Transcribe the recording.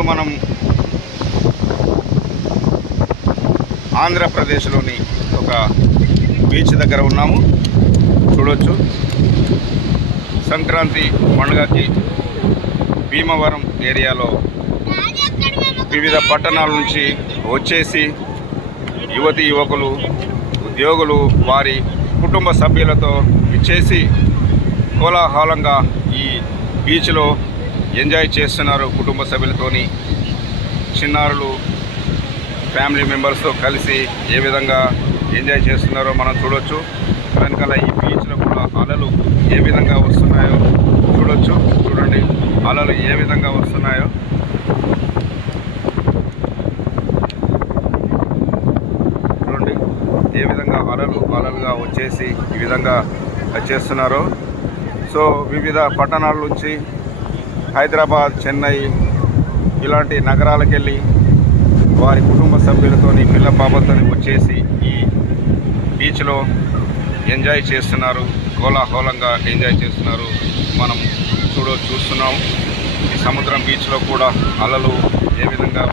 ఇప్పుడు మనం ఆంధ్రప్రదేశ్లోని ఒక బీచ్ దగ్గర ఉన్నాము. చూడొచ్చు, సంక్రాంతి పండుగకి భీమవరం ఏరియాలో వివిధ పట్టణాల నుంచి వచ్చేసి యువతి యువకులు ఉద్యోగులు వారి కుటుంబ సభ్యులతో ఇచ్చేసి కోలాహలంగా ఈ బీచ్లో ఎంజాయ్ చేస్తున్నారు. కుటుంబ సభ్యులతోని చిన్నారులు ఫ్యామిలీ మెంబర్స్తో కలిసి ఏ విధంగా ఎంజాయ్ చేస్తున్నారో మనం చూడొచ్చు. వెనకాల ఈ బీచ్లో కూడా అలలు ఏ విధంగా వస్తున్నాయో చూడొచ్చు. చూడండి, అలలు ఏ విధంగా వస్తున్నాయో. చూడండి ఏ విధంగా అలలుగా వచ్చేసి ఈ విధంగా చేస్తున్నారో. సో వివిధ పట్టణాల నుంచి హైదరాబాద్, చెన్నై ఇలాంటి నగరాలకు వెళ్ళి వారి కుటుంబ సభ్యులతోని పిల్ల పాపలతో వచ్చేసి ఈ బీచ్లో ఎంజాయ్ చేస్తున్నారు. కోలాహలంగా ఎంజాయ్ చేస్తున్నారు. మనం చూస్తున్నాం. ఈ సముద్రం బీచ్లో కూడా అలలు ఏ విధంగా